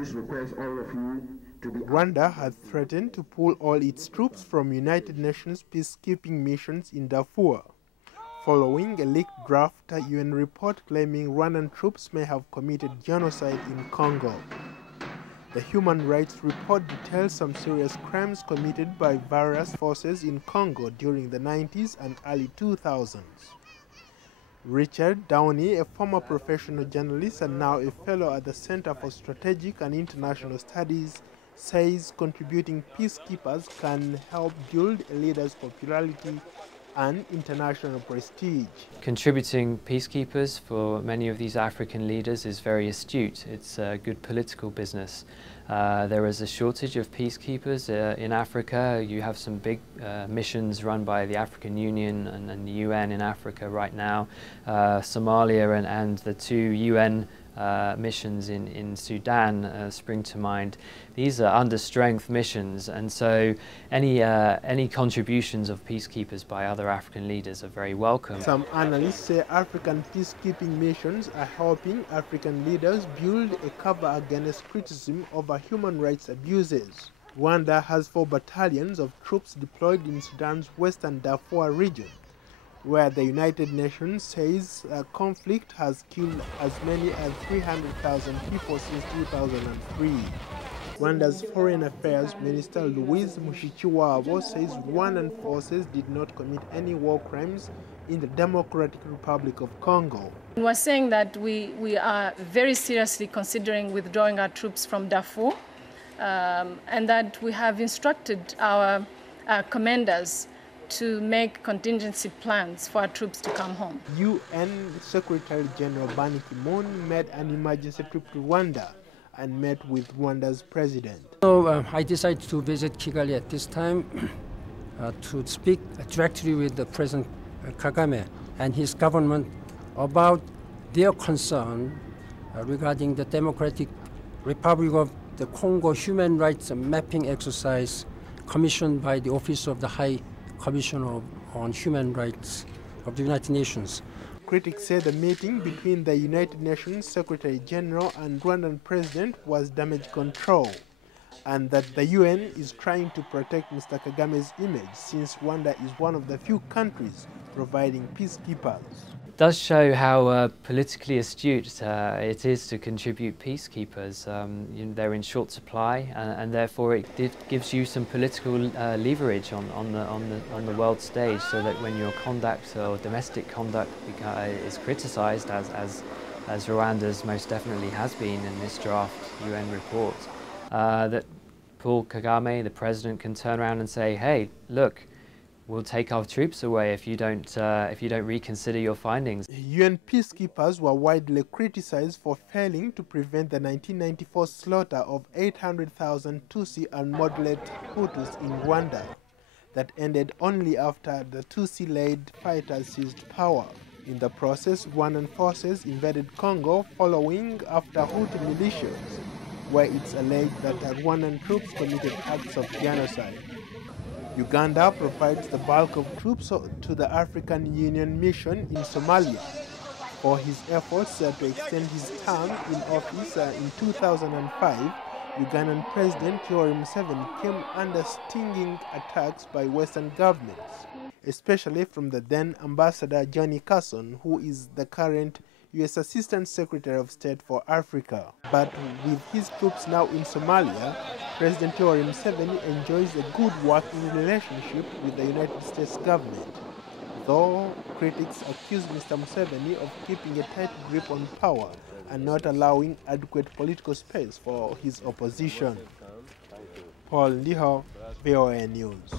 please request all of you to be... Rwanda has threatened to pull all its troops from United Nations peacekeeping missions in Darfur, following a leaked draft UN report claiming Rwandan troops may have committed genocide in Congo. The human rights report details some serious crimes committed by various forces in Congo during the 90s and early 2000s. Richard Downey, a former professional journalist and now a fellow at the Center for Strategic and International Studies, says contributing peacekeepers can help build a leader's popularity and international prestige. Contributing peacekeepers for many of these African leaders is very astute. It's good political business. There is a shortage of peacekeepers in Africa. You have some big missions run by the African Union and the UN in Africa right now. Somalia and the two UN missions in Sudan spring to mind. These are under-strength missions, and so any contributions of peacekeepers by other African leaders are very welcome. Some analysts say African peacekeeping missions are helping African leaders build a cover against criticism over human rights abuses. Rwanda has 4 battalions of troops deployed in Sudan's western Darfur region, where the United Nations says conflict has killed as many as 300,000 people since 2003. Rwanda's Foreign Affairs Minister Louise Mushikiwabo says Rwandan forces did not commit any war crimes in the Democratic Republic of Congo. We're saying that we are very seriously considering withdrawing our troops from Darfur, and that we have instructed our commanders to make contingency plans for our troops to come home. UN Secretary General Ban Ki-moon made an emergency trip to Rwanda and met with Rwanda's president. So I decided to visit Kigali at this time to speak directly with the President Kagame and his government about their concern regarding the Democratic Republic of the Congo human rights mapping exercise commissioned by the Office of the High Commissioner on Human Rights of the United Nations. Critics say the meeting between the United Nations Secretary General and Rwandan President was damage control, and that the UN is trying to protect Mr. Kagame's image since Rwanda is one of the few countries providing peacekeepers. It does show how politically astute it is to contribute peacekeepers. They're in short supply, and therefore it gives you some political leverage on the world stage, so that when your conduct or domestic conduct is criticised, as Rwanda's most definitely has been in this draft UN report, that Paul Kagame, the president, can turn around and say, "Hey, look, we'll take our troops away if you don't reconsider your findings." UN peacekeepers were widely criticized for failing to prevent the 1994 slaughter of 800,000 Tutsi and moderate Hutus in Rwanda that ended only after the Tutsi-led fighters seized power. In the process, Rwandan forces invaded Congo following after Hutu militias, where it's alleged that Rwandan troops committed acts of genocide. Uganda provides the bulk of troops to the African Union mission in Somalia. For his efforts to extend his term in office in 2005, Ugandan President Yoweri Museveni came under stinging attacks by Western governments, especially from the then Ambassador Johnny Carson, who is the current U.S. Assistant Secretary of State for Africa. But with his troops now in Somalia, President Yoweri Museveni enjoys a good working relationship with the United States government, though critics accuse Mr. Museveni of keeping a tight grip on power and not allowing adequate political space for his opposition. Paul Ndiho, VOA News.